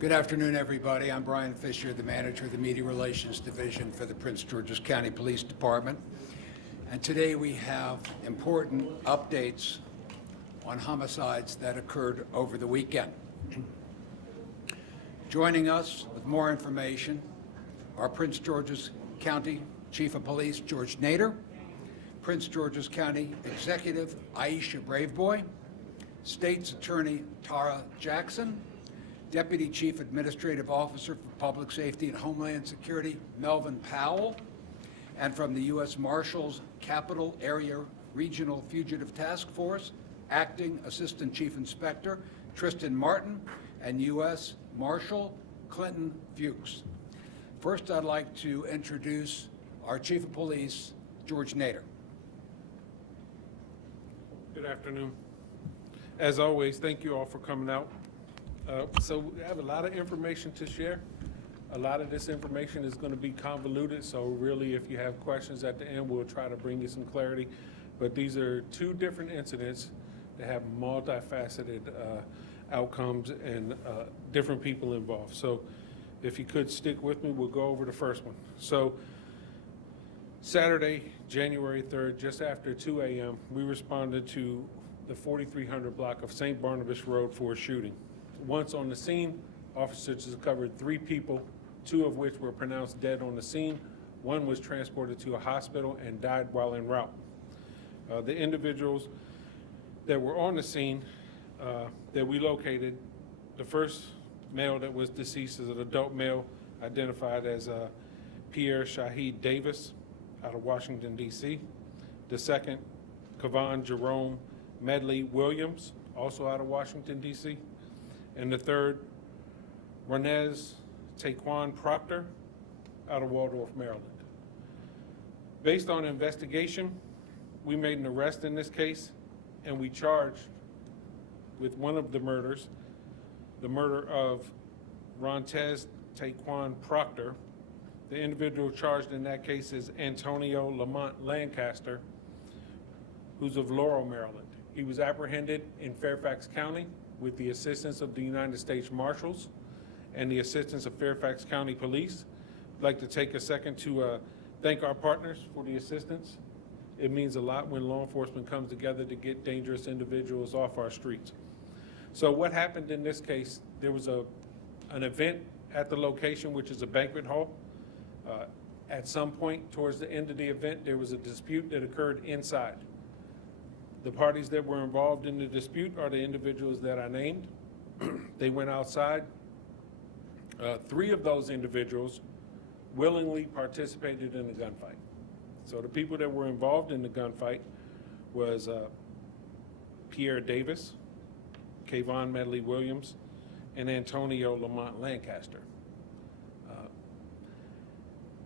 Good afternoon, everybody. I'm Brian Fisher, the manager of the Media Relations Division for the Prince George's County Police Department. And today we have important updates on homicides that occurred over the weekend. Joining us with more information are Prince George's County Chief of Police George Nader, Prince George's County Executive Aisha Braveboy, State's Attorney Tara Jackson, Deputy Chief Administrative Officer for Public Safety and Homeland Security Melvin Powell, and from the U.S. Marshals Capital Area Regional Fugitive Task Force, Acting Assistant Chief Inspector Tristan Martin, and U.S. Marshal Clinton Fuchs. First, I'd like to introduce our Chief of Police, George Nader. Good afternoon. As always, thank you all for coming out. So we have a lot of information to share. A lot of this information is going to be convoluted, so really if you have questions at the end, we'll try to bring you some clarity. But these are two different incidents that have multifaceted outcomes and different people involved. So if you could stick with me, we'll go over the first one. So Saturday, January 3rd, just after 2 a.m., we responded to the 4300 block of St. Barnabas Road for a shooting. Once on the scene, officers discovered 3 people, 2 of which were pronounced dead on the scene. 1 was transported to a hospital and died while en route. The individuals that were on the scene that we located, the first male that was deceased is an adult male identified as Pierre Shahid Davis out of Washington, D.C. The second, Kevon Jerome Medley Williams, also out of Washington, D.C. And the third, Ranez Taquan Proctor out of Waldorf, Maryland. Based on investigation, we made an arrest in this case, and we charged with one of the murders, the murder of Ranez Taquan Proctor. The individual charged in that case is Antonio Lamont Lancaster, who's of Laurel, Maryland. He was apprehended in Fairfax County with the assistance of the United States Marshals and the assistance of Fairfax County Police. I'd like to take a second to thank our partners for the assistance. It means a lot when law enforcement comes together to get dangerous individuals off our streets. So what happened in this case, there was an event at the location, which is a banquet hall. At some point towards the end of the event, there was a dispute that occurred inside. The parties that were involved in the dispute are the individuals that I named. They went outside. 3 of those individuals willingly participated in the gunfight. So the people that were involved in the gunfight was Pierre Davis, Kevon Medley Williams, and Antonio Lamont Lancaster.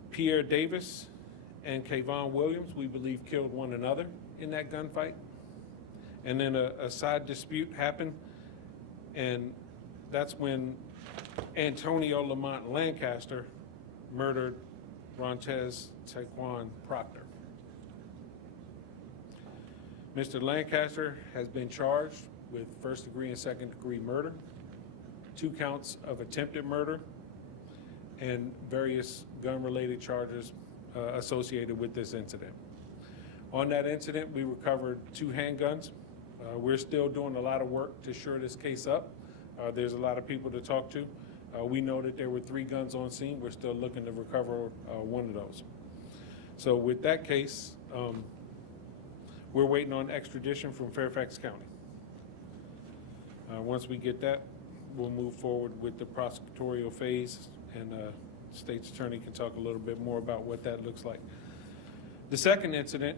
Pierre Davis and Kevon Williams, we believe, killed one another in that gunfight. And then a side dispute happened, and that's when Antonio Lamont Lancaster murdered Ranez Taquan Proctor. Mr. Lancaster has been charged with first-degree and second-degree murder, 2 counts of attempted murder, and various gun-related charges associated with this incident. On that incident, we recovered 2 handguns. We're still doing a lot of work to shore this case up. There's a lot of people to talk to. We know that there were 3 guns on scene. We're still looking to recover 1 of those. So with that case, we're waiting on extradition from Fairfax County. Once we get that, we'll move forward with the prosecutorial phase, and state's attorney can talk a little bit more about what that looks like. The second incident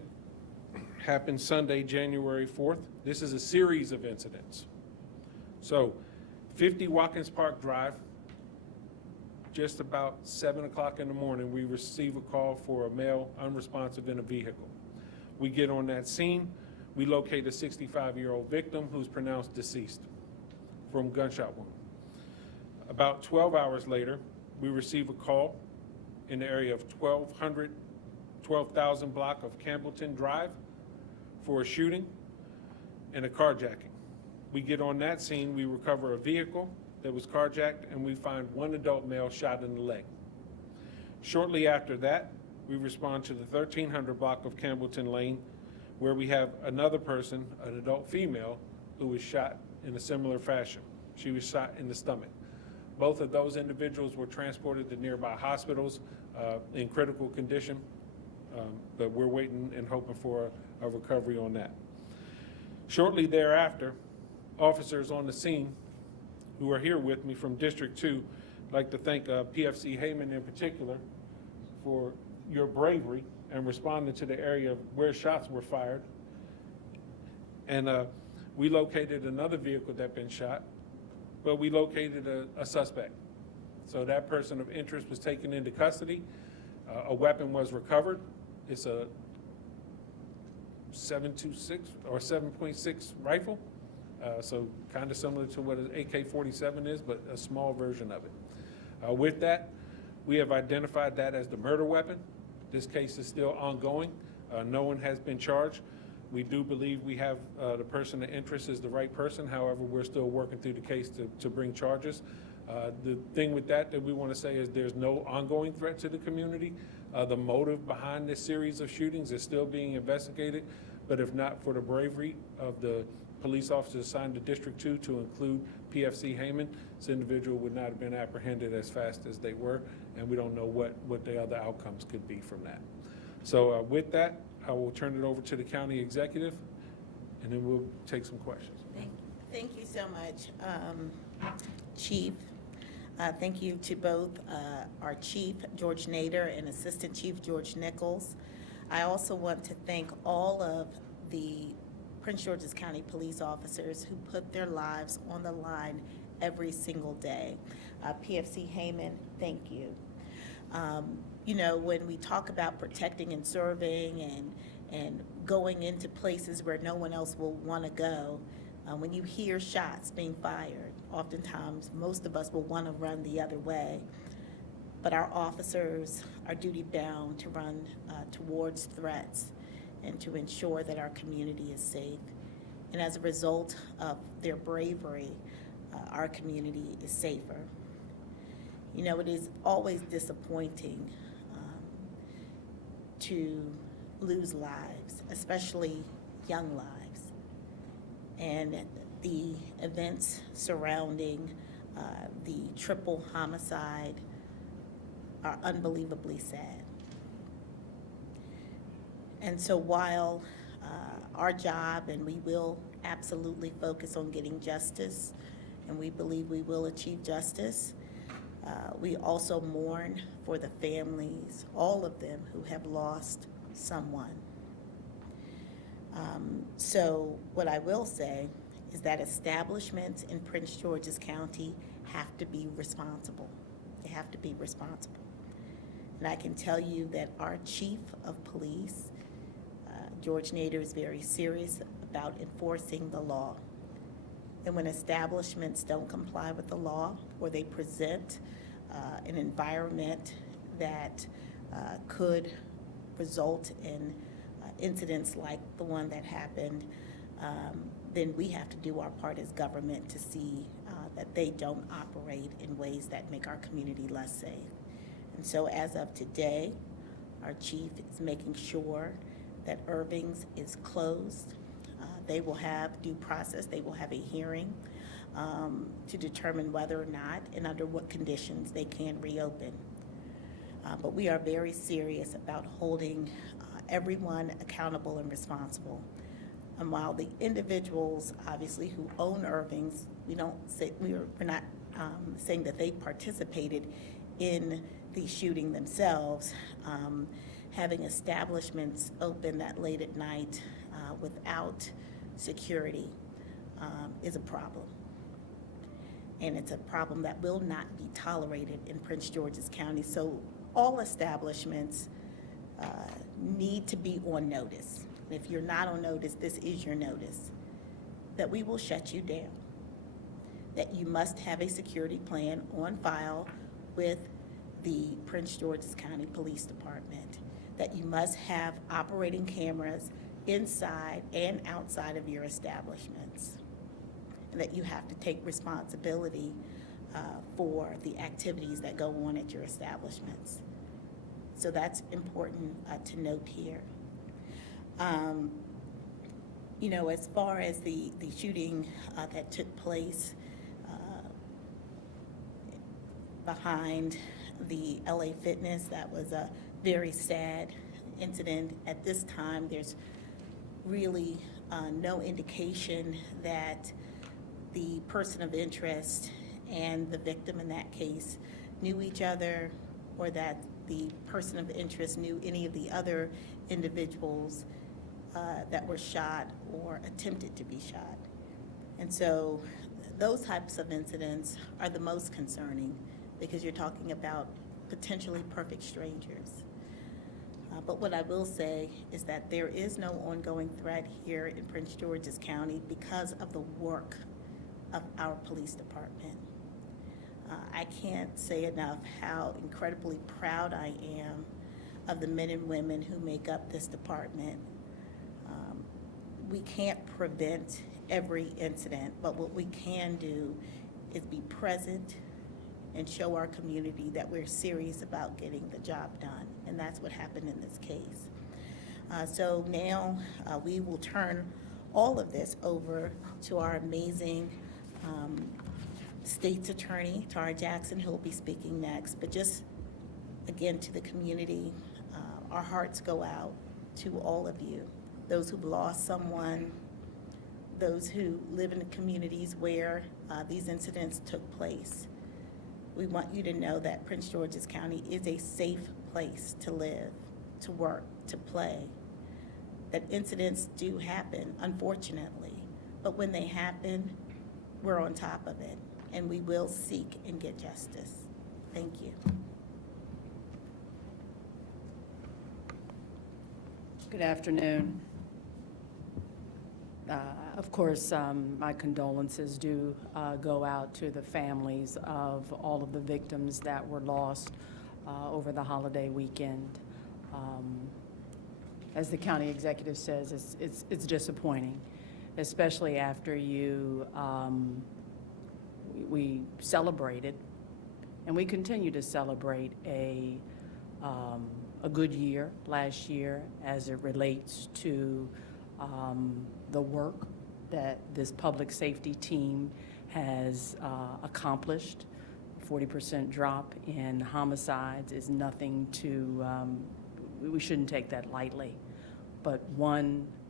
happened Sunday, January 4th. This is a series of incidents. So 50 Watkins Park Drive, just about 7 o'clock in the morning, we receive a call for a male unresponsive in a vehicle. We get on that scene. We locate a 65-year-old victim who's pronounced deceased from gunshot wound. About 12 hours later, we receive a call in the area of 12,000 block of Campbellton Drive for a shooting and a carjacking. We get on that scene, we recover a vehicle that was carjacked, and we find one adult male shot in the leg. Shortly after that, we respond to the 1300 block of Campbellton Lane, where we have another person, an adult female, who was shot in a similar fashion. She was shot in the stomach. Both of those individuals were transported to nearby hospitals in critical condition, but we're waiting and hoping for a recovery on that. Shortly thereafter, officers on the scene who are here with me from District 2, I'd like to thank PFC Heyman in particular for your bravery and responding to the area where shots were fired. And we located another vehicle that had been shot, but we located a suspect. So that person of interest was taken into custody. A weapon was recovered. It's a 7.26 or 7.6 rifle. So kind of similar to what an AK-47 is, but a small version of it. With that, we have identified that as the murder weapon. This case is still ongoing. No one has been charged. We do believe we have the person of interest is the right person. However, we're still working through the case to bring charges. The thing with that we want to say is there's no ongoing threat to the community. The motive behind this series of shootings is still being investigated, but if not for the bravery of the police officers assigned to District 2 to include PFC Heyman, this individual would not have been apprehended as fast as they were, and we don't know what the other outcomes could be from that. So with that, I will turn it over to the county executive, and then we'll take some questions. Thank you so much, Chief. Thank you to both our Chief, George Nader, and Assistant Chief, George Nichols. I also want to thank all of the Prince George's County police officers who put their lives on the line every single day. PFC Heyman, thank you. You know, when we talk about protecting and serving and going into places where no one else will want to go, when you hear shots being fired, oftentimes most of us will want to run the other way. But our officers are duty bound to run towards threats and to ensure that our community is safe. And as a result of their bravery, our community is safer. You know, it is always disappointing to lose lives, especially young lives. And the events surrounding the triple homicide are unbelievably sad. And so while our job, and we will absolutely focus on getting justice, and we believe we will achieve justice, we also mourn for the families, all of them who have lost someone. So what I will say is that establishments in Prince George's County have to be responsible. They have to be responsible. And I can tell you that our Chief of Police, George Nader, is very serious about enforcing the law. And when establishments don't comply with the law, or they present an environment that could result in incidents like the one that happened, then we have to do our part as government to see that they don't operate in ways that make our community less safe. And so as of today, our chief is making sure that Irving's is closed. They will have due process. They will have a hearing to determine whether or not and under what conditions they can reopen. But we are very serious about holding everyone accountable and responsible. And while the individuals, obviously, who own Irving's, we're not saying that they participated in the shooting themselves, having establishments open that late at night without security is a problem. And it's a problem that will not be tolerated in Prince George's County. So all establishments need to be on notice. And if you're not on notice, this is your notice, that we will shut you down, that you must have a security plan on file with the Prince George's County Police Department, that you must have operating cameras inside and outside of your establishments, and that you have to take responsibility for the activities that go on at your establishments. So that's important to note here. You know, as far as the shooting that took place behind the LA Fitness, that was a very sad incident. At this time, there's really no indication that the person of interest and the victim in that case knew each other, or that the person of interest knew any of the other individuals that were shot or attempted to be shot. And so those types of incidents are the most concerning, because you're talking about potentially perfect strangers. But what I will say is that there is no ongoing threat here in Prince George's County because of the work of our police department. I can't say enough how incredibly proud I am of the men and women who make up this department. We can't prevent every incident, but what we can do is be present and show our community that we're serious about getting the job done. And that's what happened in this case. So now we will turn all of this over to our amazing State's Attorney, Tara Jackson, who will be speaking next. But just again, to the community, our hearts go out to all of you, those who've lost someone, those who live in the communities where these incidents took place. We want you to know that Prince George's County is a safe place to live, to work, to play. That incidents do happen, unfortunately, but when they happen, we're on top of it, and we will seek and get justice. Thank you. Good afternoon. Of course, my condolences do go out to the families of all of the victims that were lost over the holiday weekend. As the county executive says, it's disappointing, especially after we celebrated, and we continue to celebrate a good year last year as it relates to the work that this public safety team has accomplished. 40% drop in homicides is nothing to, we shouldn't take that lightly. But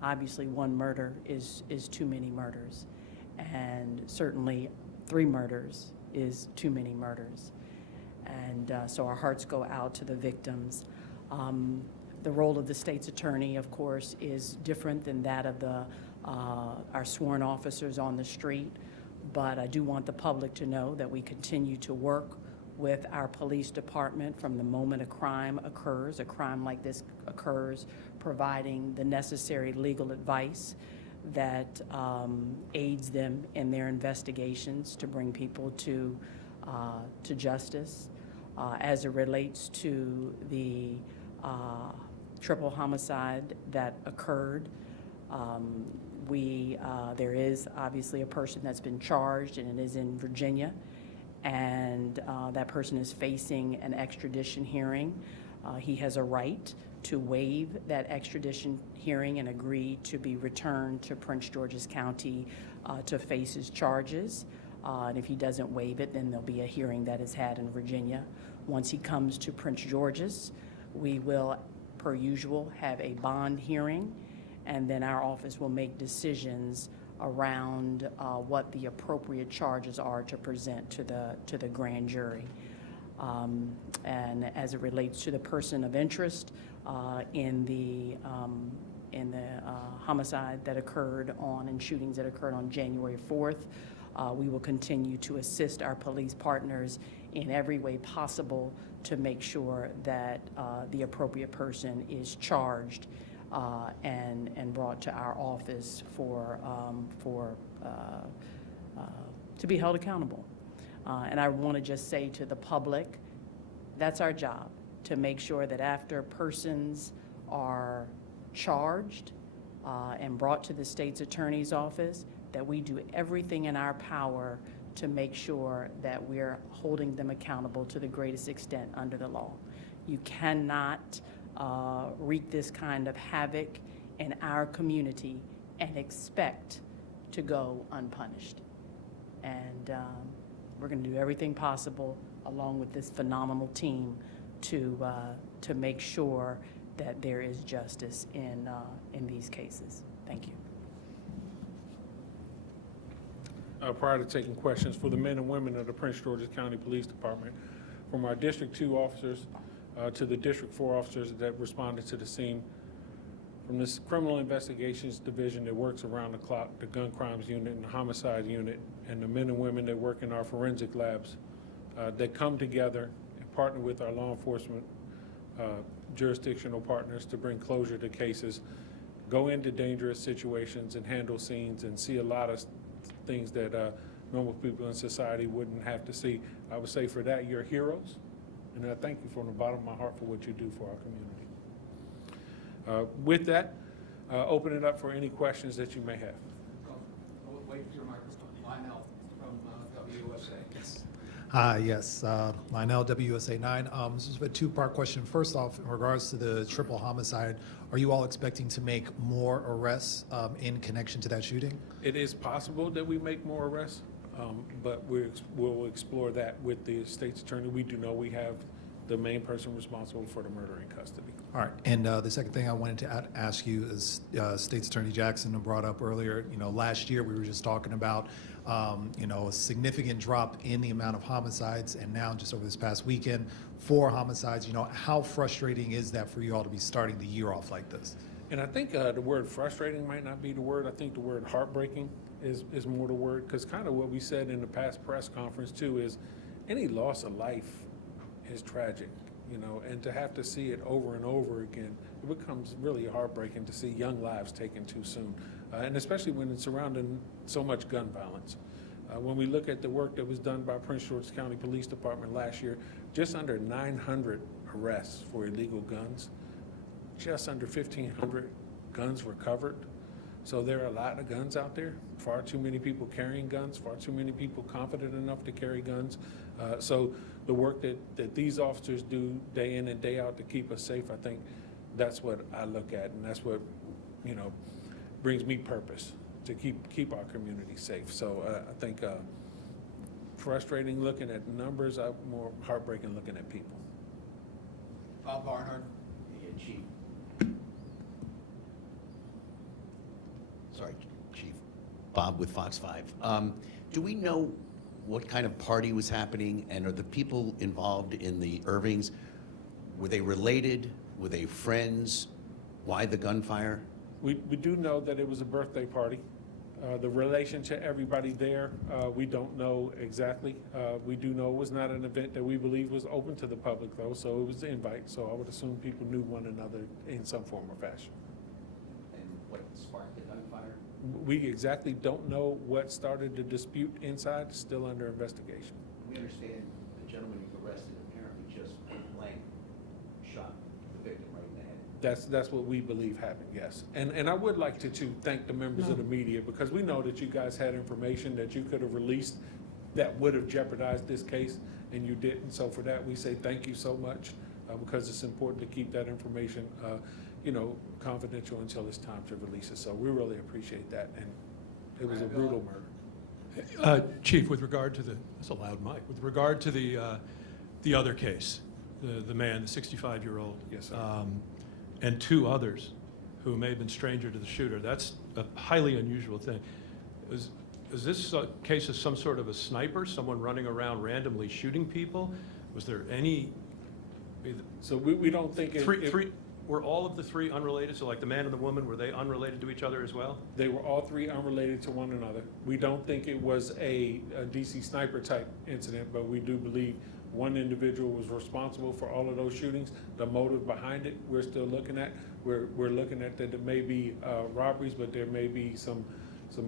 obviously one murder is too many murders. And certainly 3 murders is too many murders. And so our hearts go out to the victims. The role of the state's attorney, of course, is different than that of our sworn officers on the street, but I do want the public to know that we continue to work with our police department from the moment a crime occurs, a crime like this occurs, providing the necessary legal advice that aids them in their investigations to bring people to justice. As it relates to the triple homicide that occurred, there is obviously a person that's been charged, and it is in Virginia, and that person is facing an extradition hearing. He has a right to waive that extradition hearing and agree to be returned to Prince George's County to face his charges. And if he doesn't waive it, then there'll be a hearing that is had in Virginia. Once he comes to Prince George's, we will, per usual, have a bond hearing, and then our office will make decisions around what the appropriate charges are to present to the grand jury. And as it relates to the person of interest in the homicide that occurred and shootings that occurred on January 4th, we will continue to assist our police partners in every way possible to make sure that the appropriate person is charged and brought to our office to be held accountable. And I want to just say to the public, that's our job, to make sure that after persons are charged and brought to the state's attorney's office, that we do everything in our power to make sure that we're holding them accountable to the greatest extent under the law. You cannot wreak this kind of havoc in our community and expect to go unpunished. And we're going to do everything possible, along with this phenomenal team, to make sure that there is justice in these cases. Thank you. Prior to taking questions, for the men and women of the Prince George's County Police Department, from our District 2 officers to the District 4 officers that responded to the scene, from this Criminal Investigations Division that works around the clock, the Gun Crimes Unit and the Homicide Unit, and the men and women that work in our forensic labs that come together and partner with our law enforcement jurisdictional partners to bring closure to cases, go into dangerous situations and handle scenes and see a lot of things that normal people in society wouldn't have to see. I would say for that, you're heroes, and I thank you from the bottom of my heart for what you do for our community. With that, open it up for any questions that you may have. Wait for your microphone. Lionel from WUSA. Yes, Lionel, WUSA 9. This is a two-part question. First off, in regards to the triple homicide, are you all expecting to make more arrests in connection to that shooting? It is possible that we make more arrests, but we'll explore that with the state's attorney. We do know we have the main person responsible for the murder in custody. All right, and the second thing I wanted to ask you is State's Attorney Jackson brought up earlier, last year we were just talking about, a significant drop in the amount of homicides, and now just over this past weekend, 4 homicides. How frustrating is that for you all to be starting the year off like this? And I think the word frustrating might not be the word. I think the word heartbreaking is more the word, because kind of what we said in the past press conference too is any loss of life is tragic, and to have to see it over and over again, it becomes really heartbreaking to see young lives taken too soon, and especially when it's surrounding so much gun violence. When we look at the work that was done by Prince George's County Police Department last year, just under 900 arrests for illegal guns, just under 1,500 guns recovered. So there are a lot of guns out there, far too many people carrying guns, far too many people confident enough to carry guns. So the work that these officers do day in and day out to keep us safe, I think that's what I look at, and that's what, brings me purpose, to keep our community safe. So I think frustrating looking at numbers, more heartbreaking looking at people. Bob Barnard. Yeah, Chief. Sorry, Chief. Bob with Fox 5. Do we know what kind of party was happening, and are the people involved in the Irvings, were they related? Were they friends? Why the gunfire? We do know that it was a birthday party. The relation to everybody there, we don't know exactly. We do know it was not an event that we believe was open to the public, though, so it was an invite. So I would assume people knew one another in some form or fashion. And what sparked the gunfire? We exactly don't know what started the dispute inside, still under investigation. We understand the gentleman you arrested apparently just blank shot the victim right in the head. That's what we believe happened, yes. And I would like to thank the members of the media, because we know that you guys had information that you could have released that would have jeopardized this case, and you didn't. So for that, we say thank you so much, because it's important to keep that information confidential until it's time to release it. So we really appreciate that, and it was a brutal murder. Chief, with regard to that's a loud mic, with regard to the other case, the man, the 65-year-old. Yes, sir. And 2 others who may have been stranger to the shooter, that's a highly unusual thing. Is this a case of some sort of a sniper, someone running around randomly shooting people? Was there any? So we don't think Three, were all of the 3 unrelated? So like the man and the woman, were they unrelated to each other as well? They were all 3 unrelated to one another. We don't think it was a DC sniper type incident, but we do believe one individual was responsible for all of those shootings. The motive behind it, we're still looking at. We're looking at that there may be robberies, but there may be some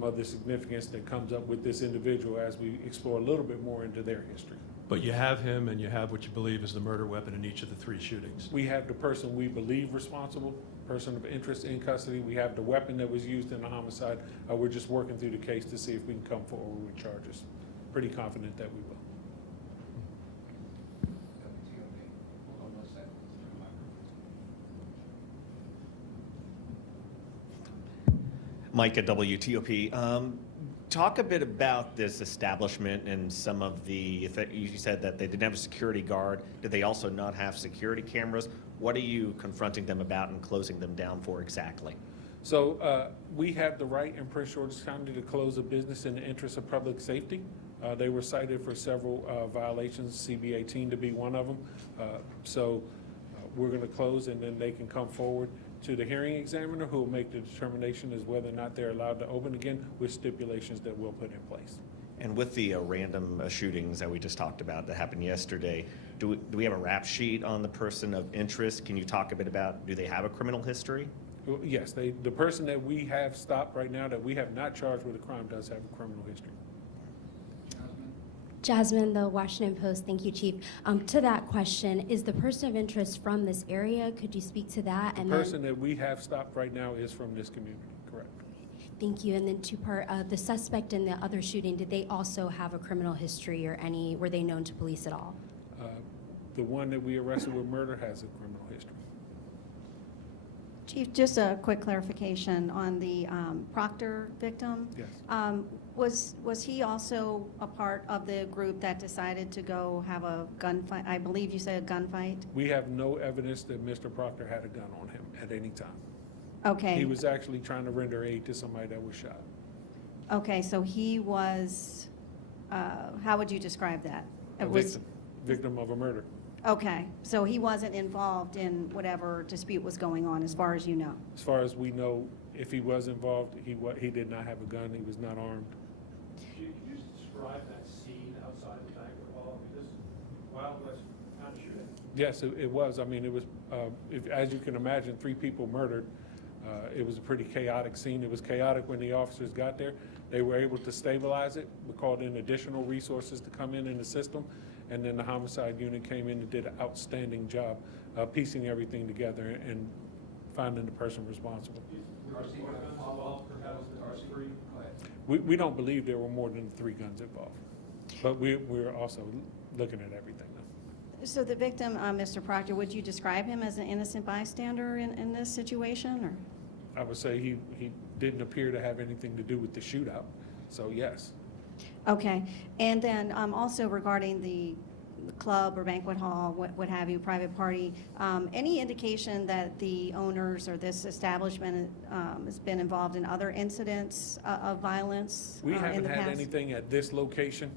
other significance that comes up with this individual as we explore a little bit more into their history. But you have him, and you have what you believe is the murder weapon in each of the 3 shootings. We have the person we believe responsible, person of interest in custody. We have the weapon that was used in the homicide. We're just working through the case to see if we can come forward with charges. pretty confident that we will. Mike at WTOP. Talk a bit about this establishment and some of the, you said that they didn't have a security guard. Did they also not have security cameras? What are you confronting them about and closing them down for exactly? So we have the right in Prince George's County to close a business in the interest of public safety. They were cited for several violations, CB 18 to be one of them. So we're going to close, and then they can come forward to the hearing examiner, who will make the determination as whether or not they're allowed to open again, with stipulations that we'll put in place. And with the random shootings that we just talked about that happened yesterday, do we have a rap sheet on the person of interest? Can you talk a bit about, do they have a criminal history? Well, yes, the person that we have stopped right now that we have not charged with a crime does have a criminal history. Jasmine, the Washington Post. Thank you, Chief. To that question, is the person of interest from this area? Could you speak to that? The person that we have stopped right now is from this community, correct? Thank you. And then two-part, the suspect in the other shooting, did they also have a criminal history or were they known to police at all? The one that we arrested with murder has a criminal history. Chief, just a quick clarification on the Proctor victim. Yes. Was he also a part of the group that decided to go have a gunfight? I believe you said a gunfight? We have no evidence that Mr. Proctor had a gun on him at any time. Okay. He was actually trying to render aid to somebody that was shot. Okay, so he was, how would you describe that? A victim of a murder. Okay, so he wasn't involved in whatever dispute was going on, as far as you know? As far as we know, if he was involved, he did not have a gun. He was not armed. Can you just describe that scene outside the banquet hall? I mean, this Wild West kind of shooting. Yes, it was. I mean, it was, as you can imagine, 3 people murdered. It was a pretty chaotic scene. It was chaotic when the officers got there. They were able to stabilize it. We called in additional resources to come in the system. And then the homicide unit came in and did an outstanding job piecing everything together and finding the person responsible. We don't believe there were more than 3 guns involved. But we're also looking at everything now. So the victim, Mr. Proctor, would you describe him as an innocent bystander in this situation, or? I would say he didn't appear to have anything to do with the shootout, so yes. Okay, and then also regarding the club or banquet hall, what have you, private party, any indication that the owners or this establishment has been involved in other incidents of violence We in haven't the had past? anything at this location.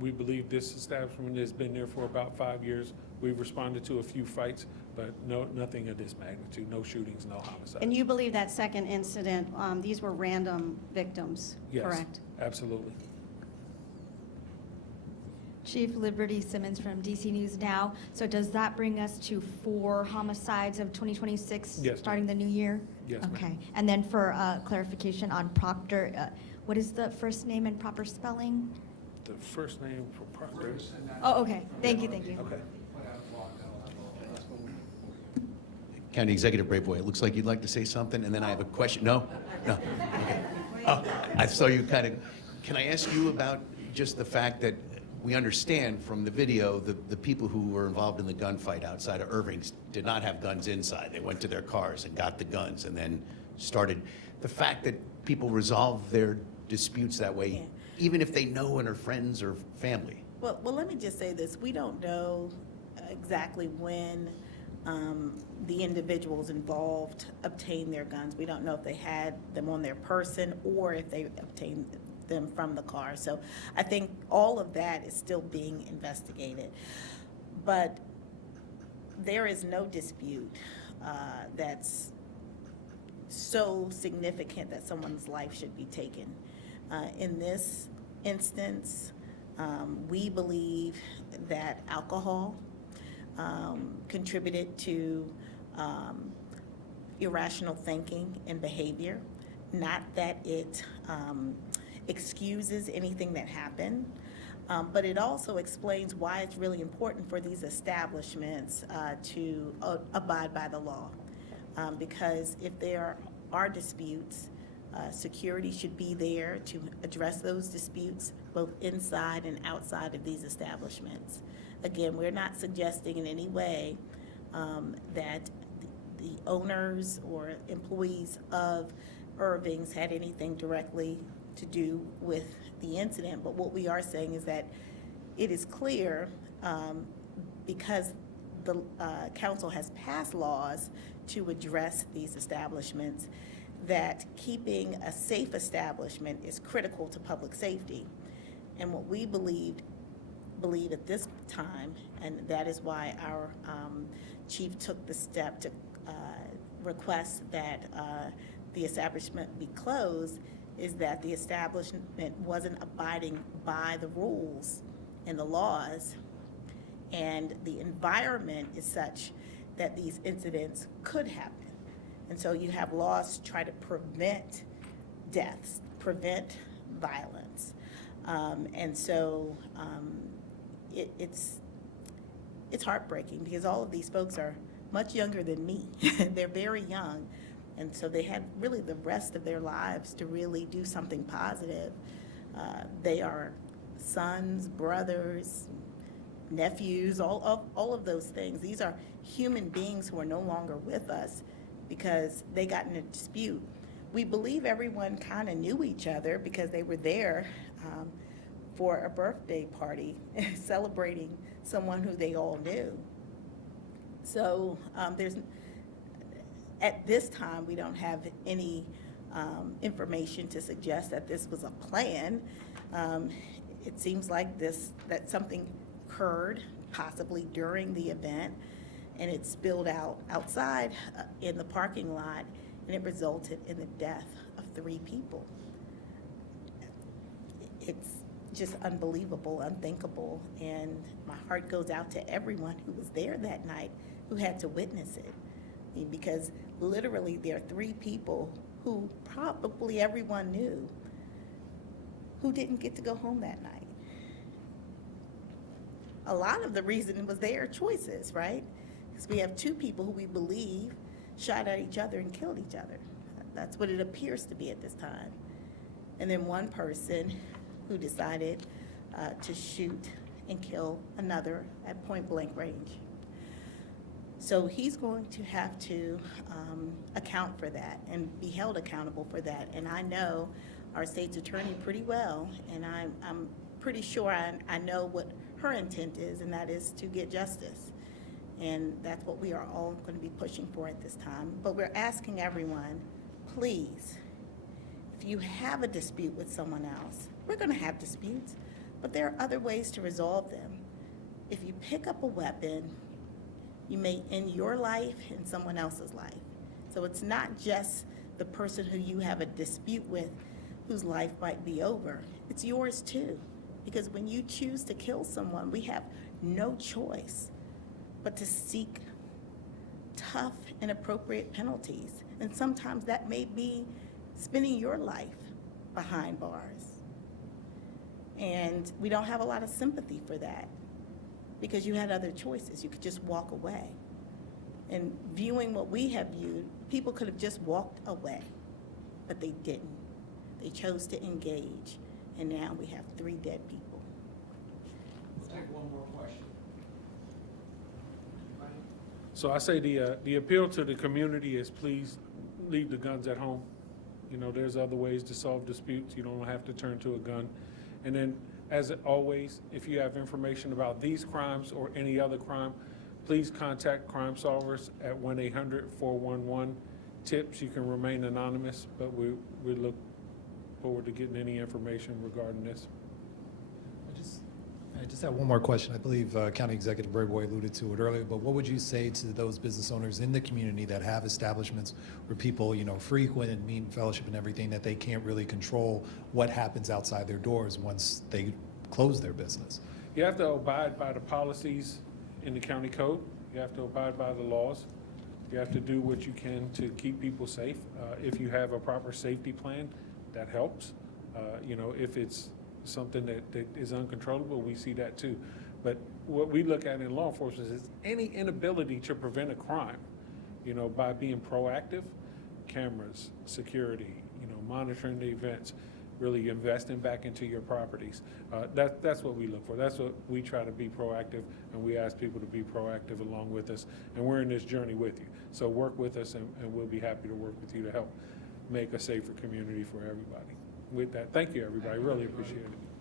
We believe this establishment has been there for about 5 years. We've responded to a few fights, but nothing of this magnitude, no shootings, no homicides. And you believe that second incident, these were random victims, correct? Yes, absolutely. Chief Liberty Simmons from DC News Now. So does that bring us to 4 homicides of 2026? Yes, ma'am. Starting the new year? Yes, ma'am. Okay. And then for clarification on Proctor, what is the first name and proper spelling? The first name for Proctor. Oh, okay. Thank you, thank you. Okay. County Executive Braveboy, it looks like you'd like to say something, and then I have a question. No? No? Okay. Oh, I saw you kind of, can I ask you about just the fact that we understand from the video the people who were involved in the gunfight outside of Irving's did not have guns inside. They went to their cars and got the guns and then started. The fact that people resolve their disputes that way, Yeah. even if they know and are friends or family. Well, let me just say this. We don't know exactly when the individuals involved obtained their guns. We don't know if they had them on their person or if they obtained them from the car. So I think all of that is still being investigated. But there is no dispute that's so significant that someone's life should be taken. In this instance, we believe that alcohol contributed to irrational thinking and behavior, not that it excuses anything that happened, but it also explains why it's really important for these establishments to abide by the law. Because if there are disputes, Security should be there to address those disputes both inside and outside of these establishments. Again, we're not suggesting in any way that the owners or employees of Irving's had anything directly to do with the incident, but what we are saying is that it is clear, because the council has passed laws to address these establishments, that keeping a safe establishment is critical to public safety. And what we believe at this time, and that is why our chief took the step to request that the establishment be closed, is that the establishment wasn't abiding by the rules and the laws, and the environment is such that these incidents could happen. And so you have laws to try to prevent deaths, prevent violence. And so it's heartbreaking because all of these folks are much younger than me. They're very young. And so they had really the rest of their lives to really do something positive. They are sons, brothers, nephews, all of those things. These are human beings who are no longer with us because they got in a dispute. We believe everyone kind of knew each other because they were there for a birthday party celebrating someone who they all knew. So at this time, we don't have any information to suggest that this was a plan. It seems like that something occurred possibly during the event, and it spilled out outside in the parking lot, and it resulted in the death of 3 people. It's just unbelievable, unthinkable, and my heart goes out to everyone who was there that night who had to witness it. I mean, because literally there are 3 people who probably everyone knew who didn't get to go home that night. A lot of the reason was their choices, right? Because we have 2 people who we believe shot at each other and killed each other. That's what it appears to be at this time. And then 1 person who decided to shoot and kill another at point blank range. So he's going to have to account for that and be held accountable for that. And I know our state's attorney pretty well, and I'm pretty sure I know what her intent is, and that is to get justice. And that's what we are all going to be pushing for at this time. But we're asking everyone, please, if you have a dispute with someone else, we're going to have disputes, but there are other ways to resolve them. If you pick up a weapon, you may end your life and someone else's life. So it's not just the person who you have a dispute with whose life might be over. It's yours too. Because when you choose to kill someone, we have no choice but to seek tough and appropriate penalties. And sometimes that may be spending your life behind bars. And we don't have a lot of sympathy for that because you had other choices. You could just walk away. And viewing what we have viewed, people could have just walked away, but they didn't. They chose to engage, and now we have 3 dead people. We'll take one more question. So I say the appeal to the community is please leave the guns at home. You know, there's other ways to solve disputes. You don't have to turn to a gun. And then, as always, if you have information about these crimes or any other crime, please contact Crime Solvers at 1-800-411-TIPS. You can remain anonymous, but we look forward to getting any information regarding this. I just have one more question. I believe County Executive Braveboy alluded to it earlier, but what would you say to those business owners in the community that have establishments where people, frequent and meet and fellowship and everything, that they can't really control what happens outside their doors once they close their business? You have to abide by the policies in the county code. You have to abide by the laws. You have to do what you can to keep people safe. If you have a proper safety plan, that helps. If it's something that is uncontrollable, we see that too. But what we look at in law enforcement is any inability to prevent a crime, by being proactive, cameras, security, monitoring the events, really investing back into your properties. That's what we look for. That's what we try to be proactive, and we ask people to be proactive along with us. And we're in this journey with you. So work with us, and we'll be happy to work with you to help make a safer community for everybody. With that, thank you, everybody. Really appreciate it.